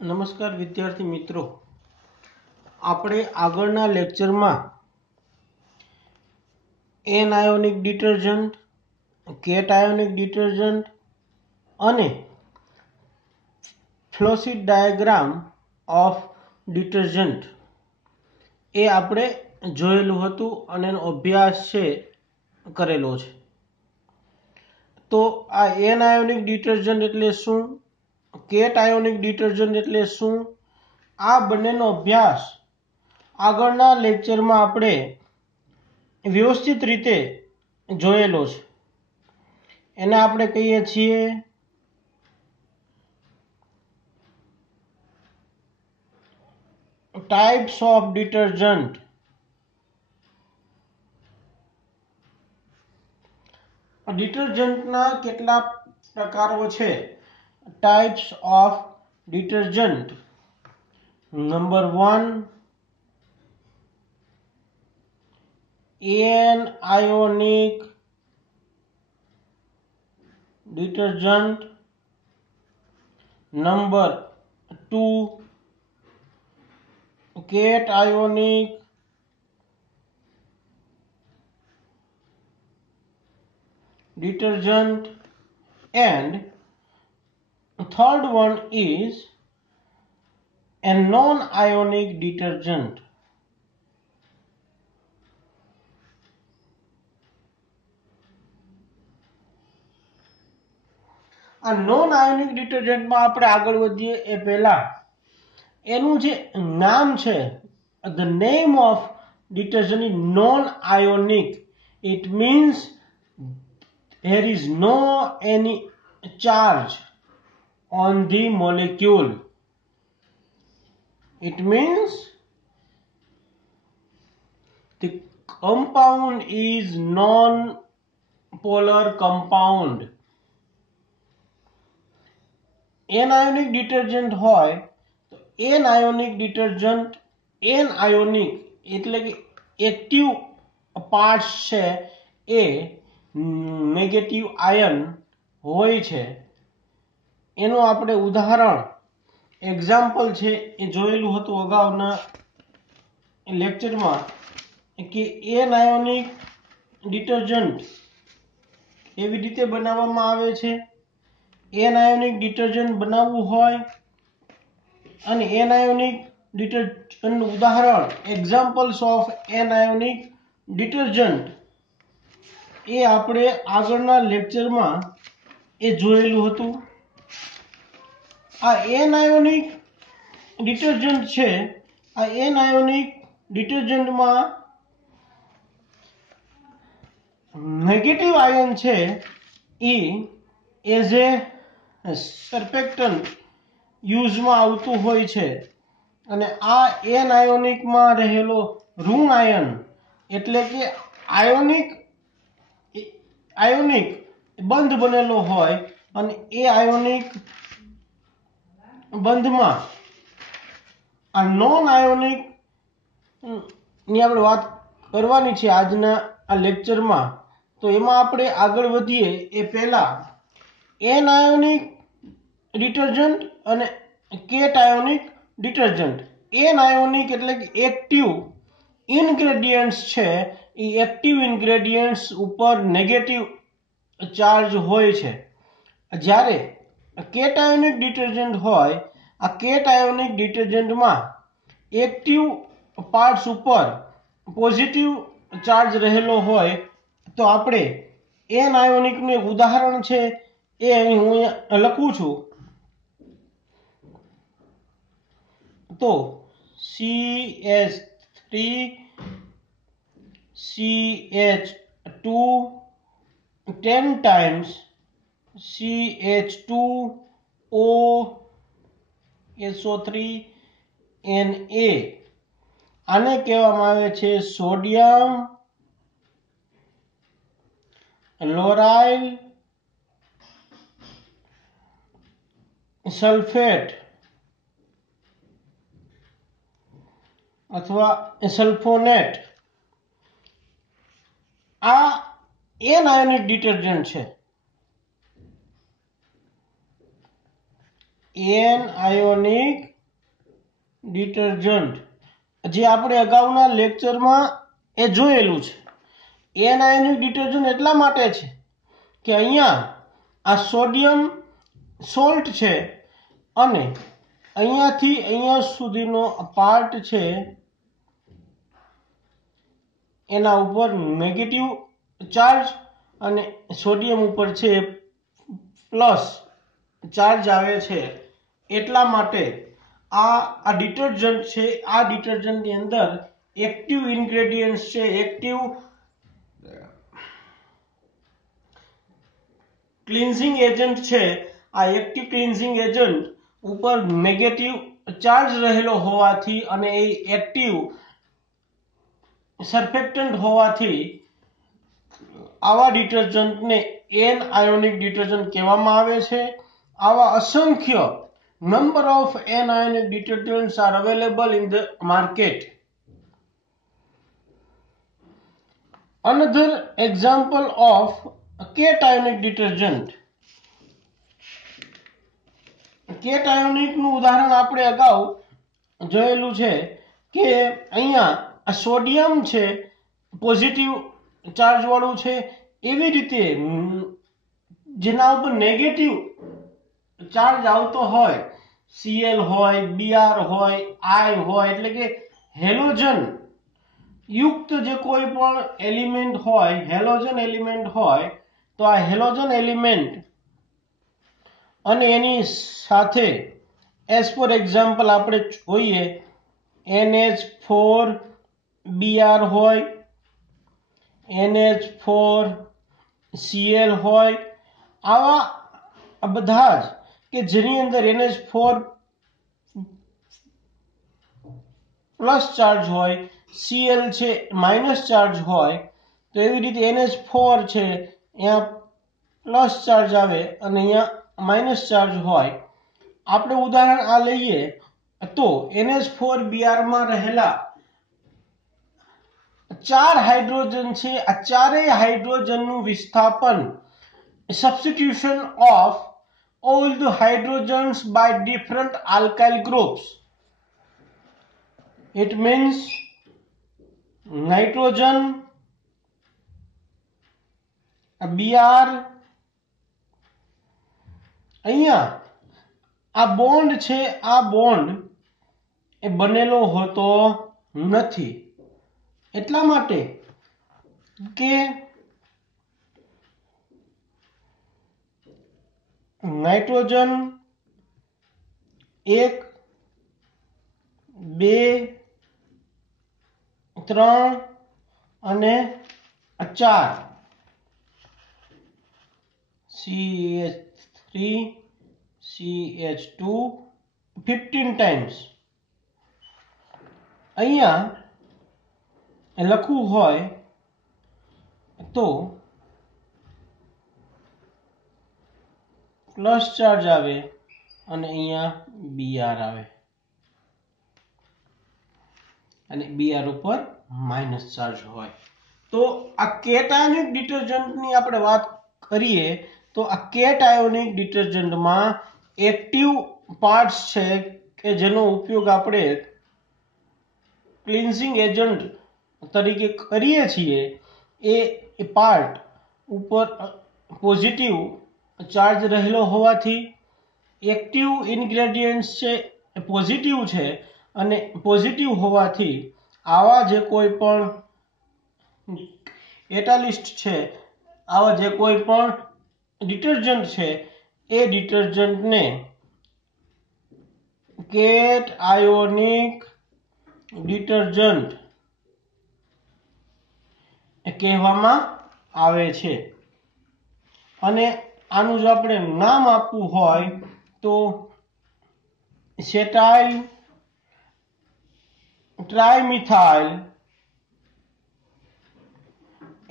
નમસ્કાર વિદ્યાર્થી મિત્રો, આપણે આગળના લેક્ચરમાં એનાયોનિક ડિટર્જન્ટ, કેટાયોનિક ડિટર્જન્ટ અને ફ્લોસીડ ડાયાગ્રામ ઓફ ડિટર્જન્ટ એ આપણે જોયેલું હતું અને એનો અભ્યાસ છે કરેલો છે. તો આ એનાયોનિક ડિટર્જન્ટ એટલે શું, કેટાયોનિક ડિટર્જન્ટ એટલે શું, આ બંનેનો અભ્યાસ આગળના લેક્ચરમાં આપણે વ્યવસ્થિત રીતે જોયેલો છે. એને આપણે કહીએ છીએ ટાઈપ્સ ઓફ ડિટર્જન્ટ. ડિટર્જન્ટના કેટલા પ્રકારો છે? Types of detergent. Number 1, anionic detergent. Number 2, cationic detergent, and third one is a non-ionic detergent. આ નોન આયોનિક ડિટર્જન્ટમાં આપણે આગળ વધીએ એ પહેલા એનું જે નામ છે, the name of detergent is non-ionic. It means there is no any charge on the molecule. It means the compound is non-polar compound. Anionic detergent હોય તો એનાયોનિક ડિટર્જન્ટ, એનાયોનિક એટલે કે એક્ટિવ પાર્ટ્સ છે એ નેગેટિવ આયન હોય છે. એનું આપણે ઉદાહરણ એક્ઝામ્પલ છે એ જોયેલું હતું અગાઉના લેક્ચરમાં કે એનાયોનિક ડિટર્જન્ટ એવી રીતે બનાવવામાં આવે છે. એનાયોનિક ડિટર્જન્ટ બનાવવું હોય અને એનાયોનિક ડિટર્જન્ટનું ઉદાહરણ, એક્ઝામ્પલ્સ ઓફ એનાયોનિક ડિટર્જન્ટ, એ આપણે આગળના લેક્ચરમાં એ જોયેલું હતું. આ એનાયોનિક ડિટર્જન્ટ છે, આ એનાયોનિક ડિટર્જન્ટમાં નેગેટિવ આયન છે એ એઝ એ સર્ફેક્ટન્ટ યુઝમાં આવતું હોય છે. અને આ એનાયોનિકમાં રહેલો ઋણ આયન એટલે કે આયોનિક બંધ બનેલો હોય અને એ આયોનિક બંધમાં આ નોન આયોનિક ની આપણે વાત કરવાની છે આજના આ લેક્ચરમાં. તો એમાં આપણે આગળ વધીએ એ પહેલા એનાયોનિક ડિટર્જન્ટ અને કેટાયોનિક ડિટર્જન્ટ. એનાયોનિક એટલે કે એક્ટિવ ઇન્ગ્રેડિયન્ટ્સ છે, એ એક્ટિવ ઇન્ગ્રેડિયન્ટ્સ ઉપર નેગેટિવ ચાર્જ હોય છે. જ્યારે કેટાયોનિક ડિટર્જન્ટ હોય, આ કેટાયોનિક ડિટર્જન્ટમાં એક્ટિવ પાર્ટ્સ ઉપર પોઝિટિવ ચાર્જ રહેલો હોય. તો આપણે એનાયોનિકનું એક ઉદાહરણ છે એ અહીં હું લખું છું. તો CH3 CH2 10 times CH2O SO3 Na. આને કહેવામાં આવે છે સોડિયમ લોરાઇલ સલ્ફેટ અથવા સલ્ફોનેટ. આ એનાયોનિક ડિટર્જન્ટ છે. એનઆયોનિક ડિટર્જન્ટ જે આપણે અગાઉના લેક્ચરમાં એ જોયેલું છે. એનઆયોનિક ડિટર્જન્ટ એટલા માટે છે કે અહીંયા આ સોડિયમ સોલ્ટ છે અને અહીંયાથી અહીંયા સુધીનો પાર્ટ છે એના ઉપર નેગેટિવ ચાર્જ અને સોડિયમ ઉપર છે પ્લસ ચાર્જ આવે છે. એટલા માટે આ ડિટર્જન્ટ છે. આ ડિટર્જન્ટની અંદર એક્ટિવ ઇન્ગ્રેડિયન્ટ્સ છે, એક્ટિવ ક્લિન્ઝિંગ એજન્ટ છે. આ એક્ટિવ ક્લિન્ઝિંગ એજન્ટ ઉપર નેગેટિવ ચાર્જ રહેલો હોવાથી અને એ એક્ટિવ સર્ફેક્ટન્ટ હોવાથી આવા ડિટર્જન્ટને એનઆયોનિક ડિટર્જન્ટ કહેવામાં આવે છે. આવા અસંખ્ય number of anionic detergents are available in the market. Another example of a cationic detergent. કેટાયોનિક નું ઉદાહરણ આપણે અગાઉ જોયેલું છે કે અહીંયા આ સોડિયમ છે પોઝિટિવ ચાર્જ વાળું છે, એવી રીતે જેના ઉપર નેગેટિવ ચાર્જ આવતો હોય, Cl હોય, Br હોય, I હોય, એટલે કે હેલોજન યુક્ત જે કોઈ પણ એલિમેન્ટ હોય, હેલોજન એલિમેન્ટ હોય, તો આ હેલોજન એલિમેન્ટ અને એની સાથે એઝ ફોર એક્ઝામ્પલ આપણે જોઈએ NH4Br હોય, NH4Cl હોય, આવા બધા જ કે જેની અંદર NH4 પ્લસ ચાર્જ હોય, Cl છે માઇનસ ચાર્જ હોય, તો એવી રીતે NH4 છે અહીંયા પ્લસ ચાર્જ આવે અને અહીંયા માઇનસ ચાર્જ હોય. આપણે ઉદાહરણ આ લઈએ તો NH4Br માં રહેલા 4 હાઇડ્રોજન છે. આ ચારેય હાઇડ્રોજનનું વિસ્થાપન substitution of all the hydrogens by different alkyl groups. It means nitrogen, Br, અહીંયા આ બોન્ડ છે, આ બોન્ડ એ બનેલો હોતો નથી. એટલા માટે કે નાઇટ્રોજન 1, 2, 3 અને 4 CH3 CH2 15 times અહીંયા લખવું હોય તો પ્લસ ચાર્જ આવે અને અહીંયા Br આવે અને Br ઉપર માઇનસ ચાર્જ હોય. તો આ કેટાયોનિક ડિટર્જન્ટની આપણે વાત કરીએ તો આ કેટાયોનિક ડિટર્જન્ટમાં એક્ટિવ પાર્ટ્સ છે કે જેનો ઉપયોગ આપણે ક્લિન્ઝિંગ એજન્ટ તરીકે કરીએ છીએ. એ પાર્ટ ઉપર પોઝિટિવ ચાર્જ રહેલો હોવાથી એક્ટિવ ઇન્ગ્રેડિયન્ટ્સ છે એ પોઝિટિવ છે અને પોઝિટિવ હોવાથી આવા જે કોઈ પણ કેટાલિસ્ટ છે, આવા જે કોઈ પણ ડિટર્જન્ટ છે એ ડિટર્જન્ટને કેટાયોનિક ડિટર્જન્ટ કહેવામાં આવે છે. અને આનું જો આપણે નામ આપવું હોય તો સેટાઇલ ટ્રાઇમિથાઇલ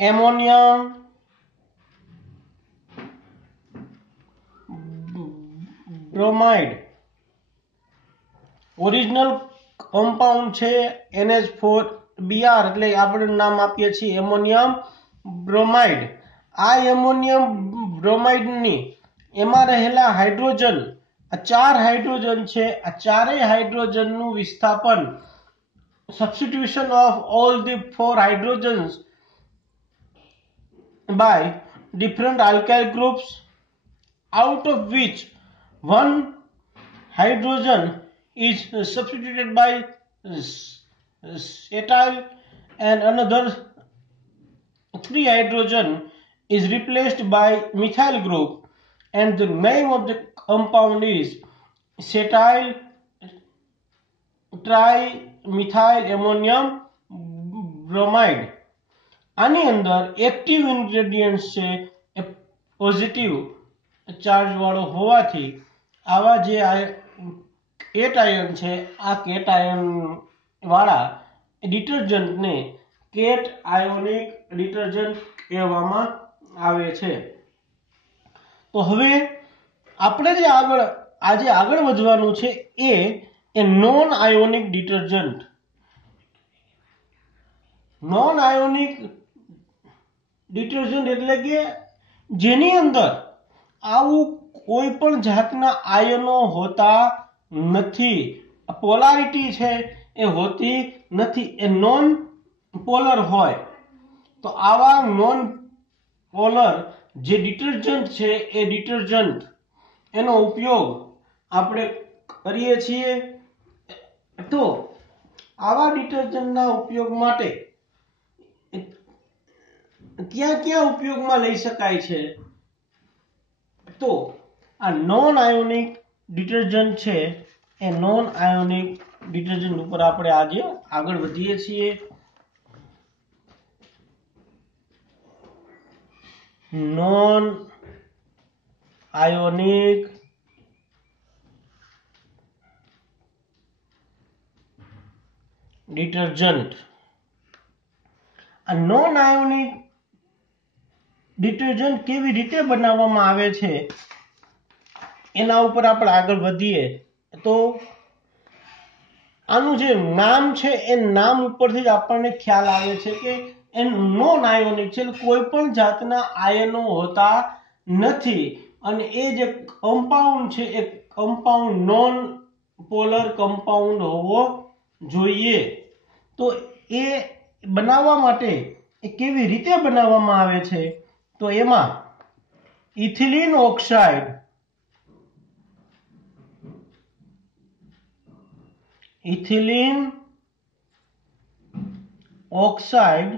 એમોનિયમ બ્રોમાઇડ. ઓરિજિનલ કમ્પાઉન્ડ છે NH4Br, એટલે આપણે નામ આપીએ છીએ એમોનિયમ બ્રોમાઇડ. આ એમોનિયમ બ્રોમાઇડની એમાં રહેલા હાઇડ્રોજન આ 4 હાઇડ્રોજન છે, આ ચારેય હાઇડ્રોજનનું વિસ્થાપન, substitution of all the 4 hydrogens by different alkyl groups, out of which one hydrogen is substituted by acetyl and another 3 hydrogen is replaced by methyl group, and the name of the compound is acetyl trimethyl ammonium bromide. આની અંદર active ingredients છે એ positive charge વાળો હોવાથી આવા જે cation છે આ cation વાળા ડિટર્જન્ટને કેટ આયોનિક ડિટર્જન્ટ કહેવામાં આવે છે. તો હવે આપણે જે આજે આગળ વધવાનું છે એ non ionic detergent. Non ionic detergent એટલે કે જેની અંદર આવું કોઈ પણ જાતના આયનો હોતા નથી, પોલારિટી છે એ હોતી નથી, એ નોન પોલર હોય. તો આવા નોન પોલર જે ડિટર્જન્ટ છે એ ડિટર્જન્ટ એનો ઉપયોગ આપણે કરીએ છીએ. તો આવા ડિટર્જન્ટના ઉપયોગ માટે ક્યાં ક્યાં ઉપયોગમાં લઈ શકાય છે? તો આ નોન આયોનિક ડિટર્જન્ટ છે એ નોન આયોનિક ડિટર્જન્ટ ઉપર આપણે આજે આગળ વધીએ છીએ. Non ionic detergent. આ નોન આયોનિક ડિટર્જન્ટ કેવી રીતે બનાવવામાં આવે છે એના ઉપર આપણે આગળ વધીએ. તો આનું જે નામ છે એ નામ ઉપરથી જ આપણને ખ્યાલ આવે છે કે એ નોન આયોનિક છે, કોઈ પણ જાતના આયનો હોતા નથી. અને એ જે કમ્પાઉન્ડ છે એ કમ્પાઉન્ડ નોન પોલર કમ્પાઉન્ડ હોવો જોઈએ. તો એ બનાવવા માટે એ કેવી રીતે બનાવવામાં આવે છે? તો એમાં ઇથિલિન ઓક્સાઇડ, ઇથિલિન ઓક્સાઇડ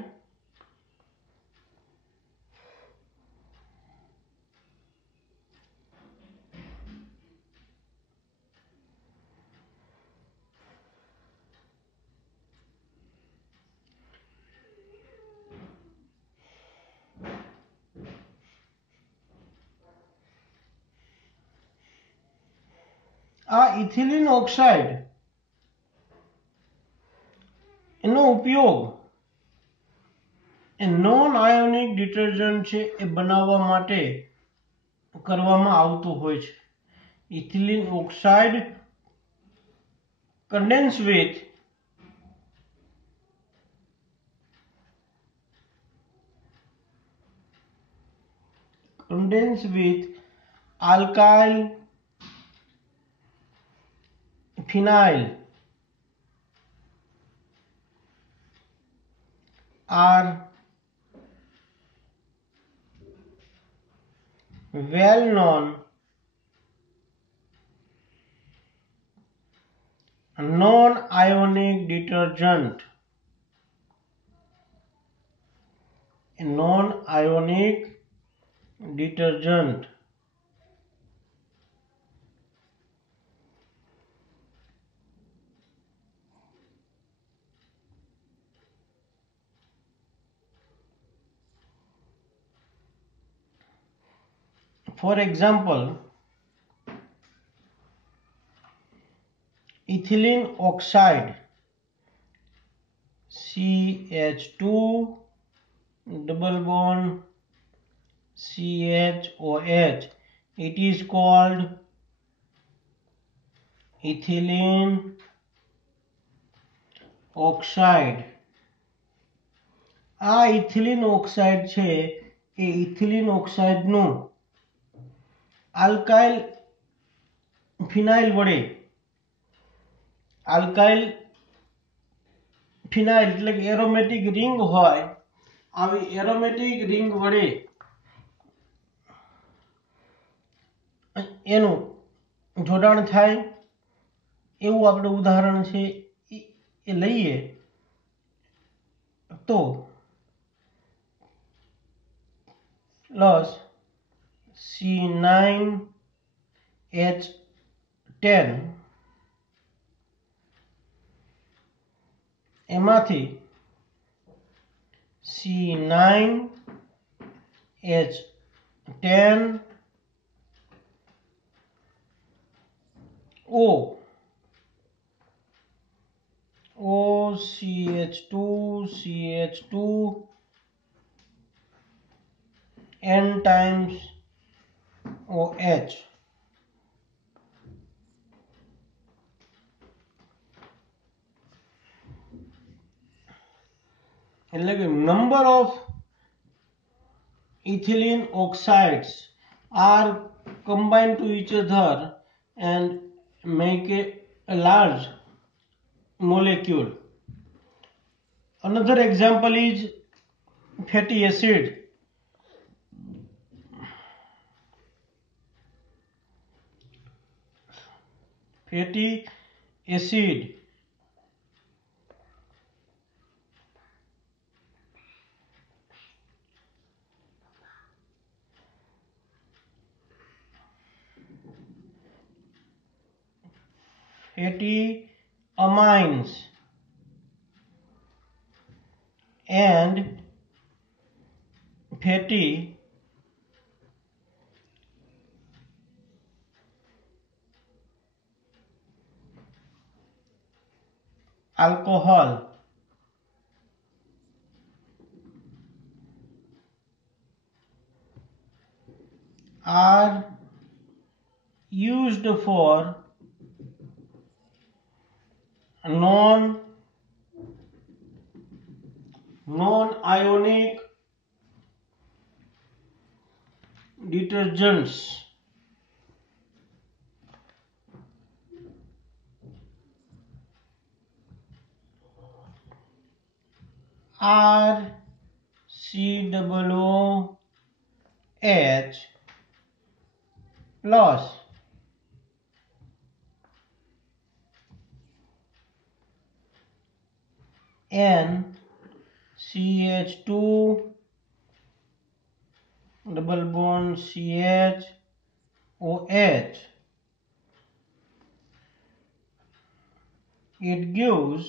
આ ઇથિલિન ઓક્સાઇડ એનો ઉપયોગ એ નોન આયોનિક ડિટર્જન્ટ છે એ બનાવવા માટે કરવામાં આવતું હોય છે. Ethylene oxide condense with alkyl phenyl are well known non-ionic detergent. A non-ionic detergent. For example, ethylene oxide CH2 double bond CHOH, it is called ethylene oxide. આ ઇથિલિન ઓક્સાઇડ છે એ ethylene oxide નું alkyl ફિનાઇલ વડે alkyl ફિનાઇલ એટલે કે aromatic ring હોય, આવી aromatic ring વડે એનું જોડાણ થાય એવું આપણે ઉદાહરણ છે એ લઈએ તો પ્લસ C9H10 એમાંથી C9H10 OCH2 N times OH એટલે કે number of ethylene oxides are combined to each other and make a large molecule. Another example is fatty acid. Fatty acid fatty amines and fatty alcohol are used for non-ionic detergents. RCOOH plus NCH2 double bond CHOH, it gives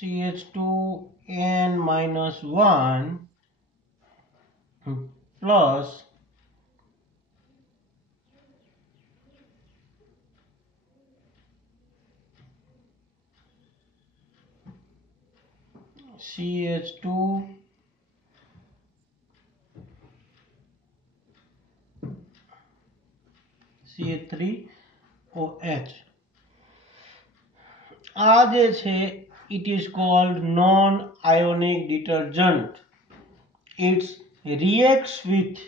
CH2N minus 1 plus CH2 CH3OH. આ જે છે it is called non-ionic detergent. It reacts with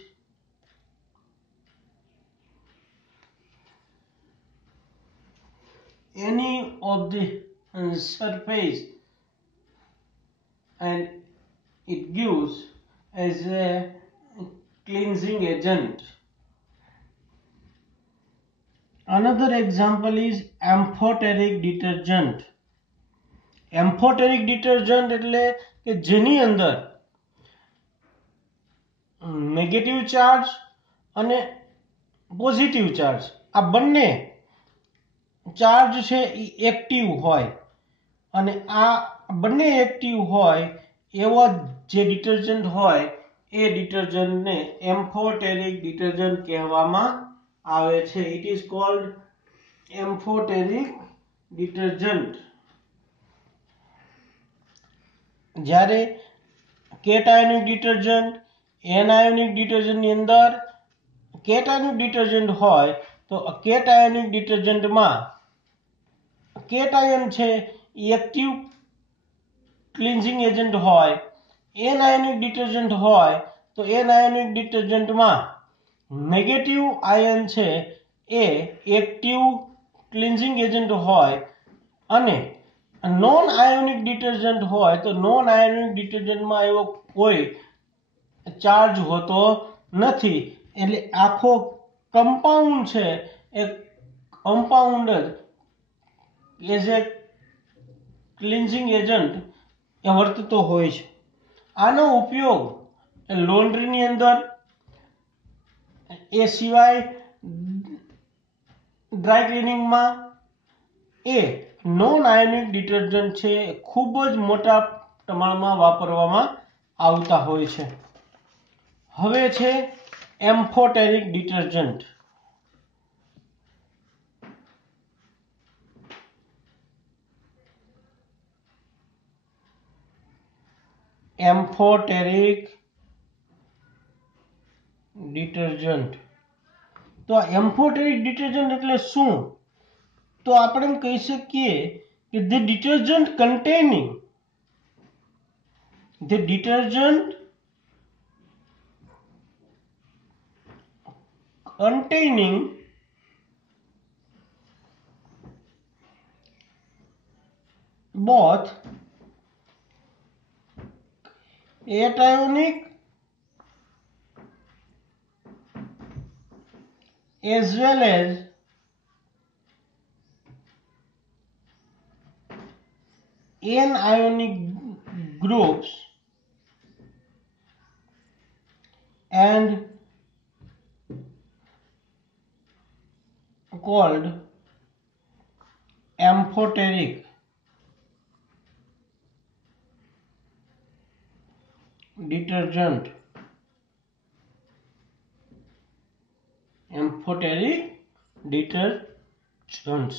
any of the surface and it gives as a cleansing agent. Another example is amphoteric detergent. Amphoteric detergent એટલે કે જેની અંદર negative charge અને positive charge આ બંને ચાર્જ છે એ active હોય અને આ બંને એક્ટિવ હોય એવો જે ડિટર્જન્ટ હોય એ ડિટર્જન્ટને એમ્ફોટેરિક ડિટર્જન્ટ કહેવામાં આવે છે. It is called amphoteric detergent. જ્યારે કેટાયોનિક ડિટર્જન્ટ એનાયોનિક ડિટર્જન્ટની અંદર કેટાયોનિક ડિટર્જન્ટ હોય તો કેટાયોનિક ડિટર્જન્ટમાં કેટાયન છે એક્ટિવ ક્લિન્ઝિંગ એજન્ટ હોય, એનાયોનિક ડિટર્જન્ટ હોય તો એનાયોનિક ડિટર્જન્ટમાં નેગેટિવ આયન છે એ એક્ટિવ ક્લિન્ઝિંગ એજન્ટ હોય અને નોન આયોનિક ડિટર્જન્ટ હોય તો નોન આયોનિક ડિટર્જન્ટમાં એવો કોઈ ચાર્જ હોતો નથી. એટલે આખો કમ્પાઉન્ડ છે એ કમ્પાઉન્ડ જ એઝ એ ક્લિન્ઝિંગ એજન્ટ એ વર્તતો હોય છે. આનો ઉપયોગ લોન્ડ્રીની અંદર, એ સિવાય ડ્રાય ક્લિનિંગમાં એ નોન આયોનિક ડિટર્જન્ટ છે ખૂબ જ મોટા પ્રમાણમાં વાપરવામાં આવતા હોય છે. હવે છે એમ્ફોટેરિક ડિટર્જન્ટ. એમ્ફોટેરિક ડિટર્જન્ટ. તો આ એમ્ફોટેરિક ડિટર્જન્ટ એટલે શું? તો આપણે એમ કહી શકીએ કે the detergent containing both ationic as well as anionic groups and called amphoteric detergent. Amphoteric detergents.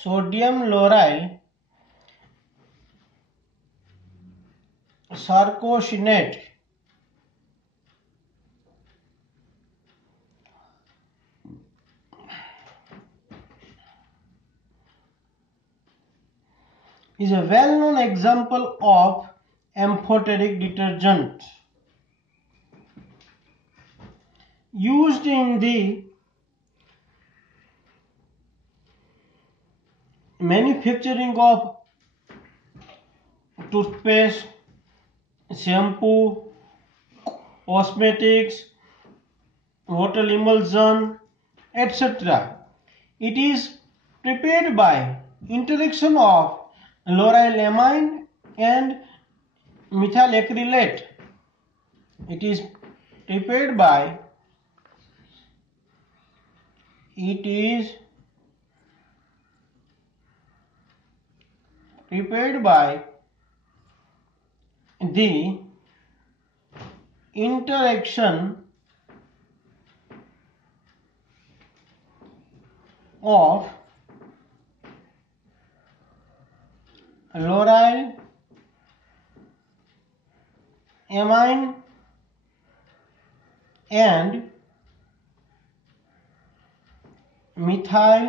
Sodium lauryl sarcosinate is a well-known example of amphoteric detergent used in the manufacturing of toothpaste, shampoo, cosmetics, water emulsion, etc. It is prepared by interaction of lauryl amine and methyl acrylate. It is prepared by the interaction of lauryl amine and methyl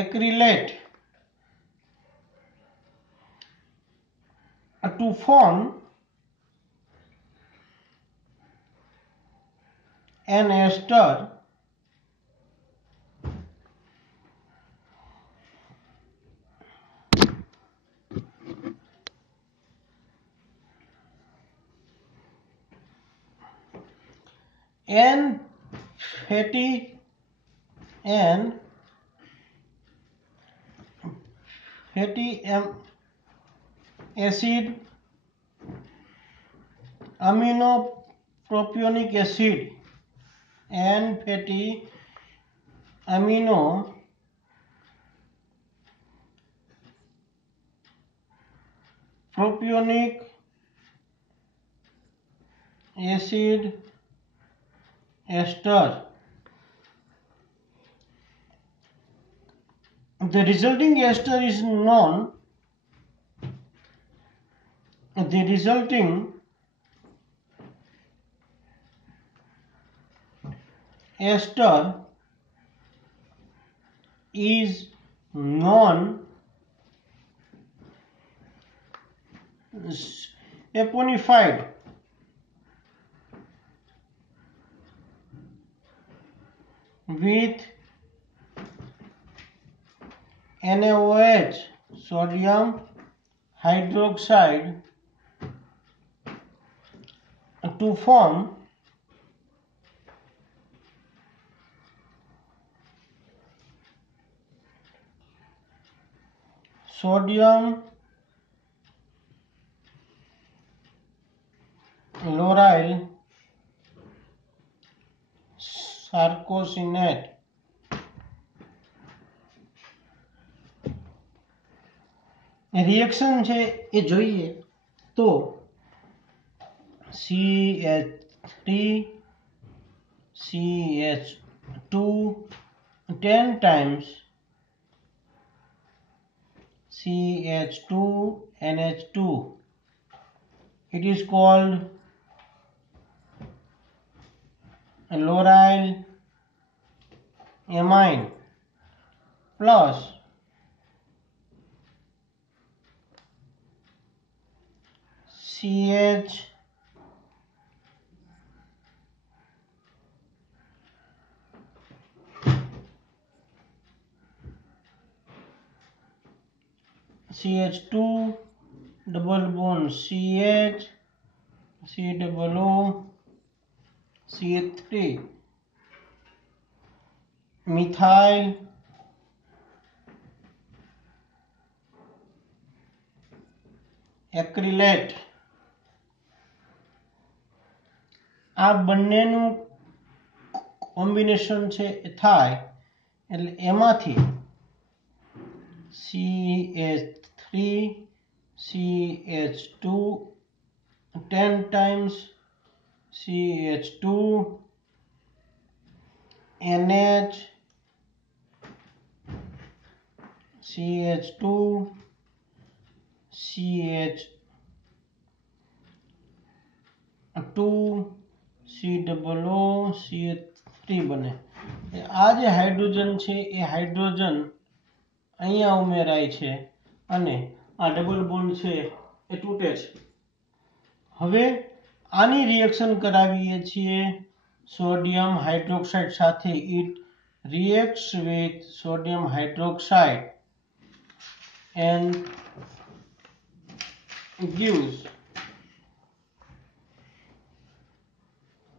acrylate to form an ester and fatty acid aminopropionic acid and fatty aminopropionic acid ester. The resulting ester is known. The resulting ester is known saponified with NaOH, sodium hydroxide, to form sodium lauryl sarcosinate. Reaction છે એ જોઈએ તો CH3 CH2 10 times CH2 NH2. It is called lauryl amine plus CH CH2 double bond CH C double O CH3 methyl acrylate. આ બંનેનું combination છે એ થાય એટલે એમાંથી CH3 CH2 10 times CH2 NH CH2 CH2 C double O CH3 બને. આ જે hydrogen છે એ હાઇડ્રોજન અહીંયા ઉમેરાય છે અને આ ડબલ બોન્ડ છે એ તૂટે છે. હવે આની રિએક્શન કરાવીએ છીએ સોડિયમ હાઇડ્રોક્સાઇડ સાથે. It reacts with sodium hydroxide and gives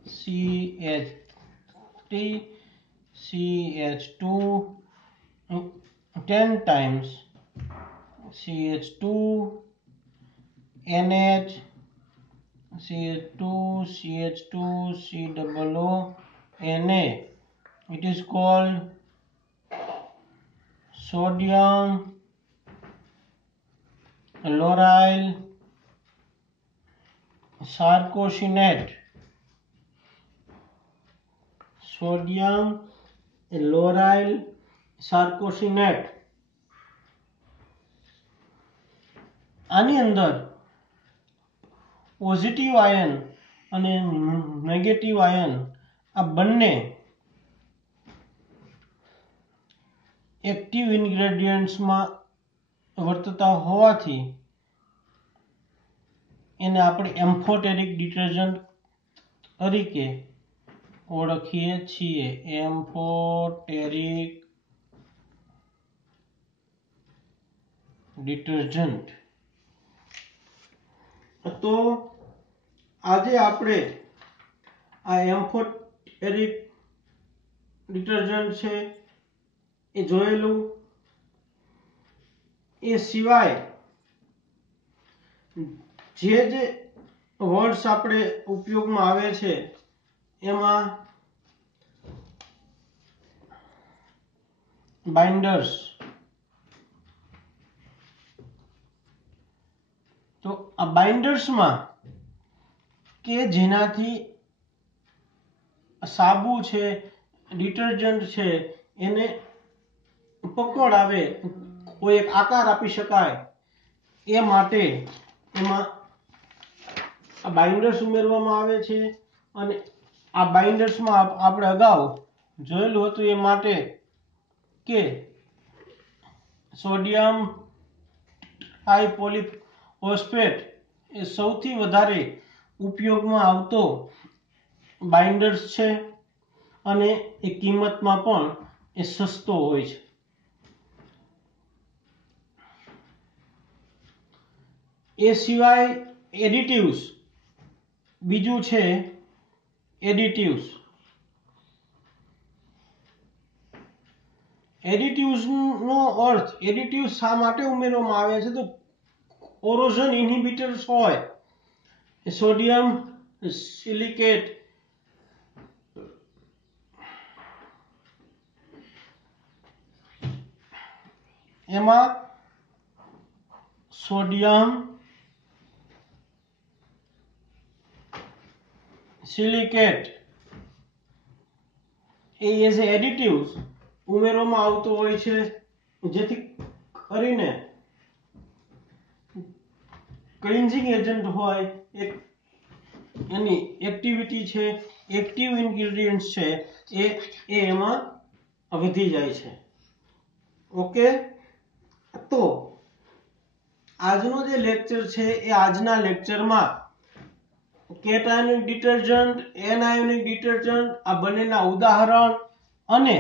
CH3 CH2 10 times CH2 NH CH2 CH2 C double O Na. It is called sodium lauryl sarcosinate. Sodium lauryl sarcosinate. આની અંદર પોઝિટિવ આયન અને negative ion આ બંને active ઇન્ગ્રેડિયન્ટ્સમાં વર્તતા હોવાથી એને આપણે એમ્ફોટેરિક detergent તરીકે ઓળખીએ છીએ. એમ્ફોટેરિક ડિટર્જન્ટ. તો આજે આપણે આ એમ્ફોટેરિક ડિટર્જન્ટ છે એ જોયેલું. એ સિવાય જે વર્ડ્સ આપણે ઉપયોગમાં આવે છે એમાં બાઇન્ડર્સ. તો આ બાઇન્ડર્સમાં કે જેનાથી સાબુ છે, ડિટર્જન્ટ છે, એને પકડ આવે, કોઈ એક આકાર આપી શકાય એ માટે એમાં આ બાઇન્ડર્સ ઉમેરવામાં આવે છે. અને આ બાઇન્ડર્સમાં આપણે અગાઉ જોયેલું હતું એ માટે કે સોડિયમ ટ્રાઇફોસ્ફેટ એ સૌથી વધારે ઉપયોગમાં આવતો બાઇન્ડર્સ છે અને એ કિંમતમાં પણ એ સસ્તો હોય છે. એ સિવાય એડિટિવ્સ. બીજું છે એડિટિવ્સ. એડિટિવ્સ નો અર્થ, એડિટિવ્સ શા માટે ઉમેરવામાં આવે છે તો કોરોઝન ઇન્હિબિટર્સ હોય, સોડિયમ સિલિકેટ, એમાં સોડિયમ સિલિકેટ એ એઝ એડિટિવ્સ ઉમેરવામાં આવતો હોય છે જેથી કરીને ક્લિન્ઝિંગ એજન્ટ હોય, એક એની એક્ટિવિટી છે, એક્ટિવ ઇન્ગ્રેડિયન્ટ્સ છે એ એમાં વધી જાય છે. ઓકે. તો આજનો જે લેક્ચર છે એ આજના લેક્ચરમાં કેટાયોનિક ડિટર્જન્ટ, એનાયોનિક ડિટર્જન્ટ આ બંનેના ઉદાહરણ અને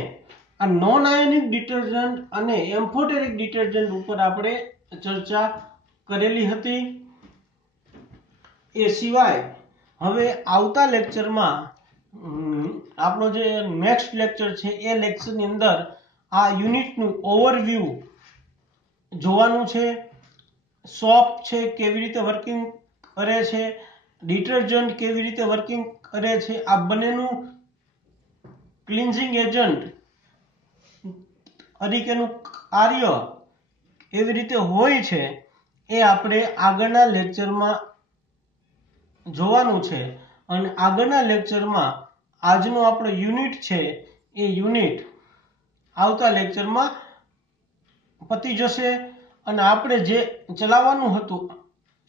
આ નોન આયોનિક ડિટર્જન્ટ અને એમ્ફોટેરિક ડિટર્જન્ટ ઉપર આપણે ચર્ચા કરેલી હતી. એ સિવાય હવે આવતા લેક્ચરમાં આપણો જે નેક્સ્ટ લેક્ચર છે એ લેક્ચરની અંદર આ યુનિટનું ઓવરવ્યૂ જોવાનું છે. સોપ છે કેવી રીતે વર્કિંગ કરે છે, ડિટર્જન્ટ કેવી રીતે વર્કિંગ કરે છે, આ બંનેનું ક્લિન્ઝિંગ એજન્ટ તરીકેનું કાર્ય એવી રીતે હોય છે એ આપણે આગળના લેક્ચરમાં જોવાનું છે. અને આગળના લેક્ચરમાં આજનો આપણો યુનિટ છે એ યુનિટ આવતા લેક્ચરમાં પતી જશે. અને આપણે જે ચલાવવાનું હતું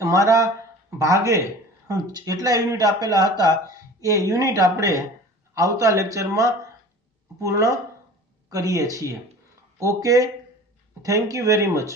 મારા ભાગે જેટલા યુનિટ આપેલા હતા એ યુનિટ આપણે આવતા લેક્ચરમાં પૂર્ણ કરીએ છીએ. Okay, thank you very much.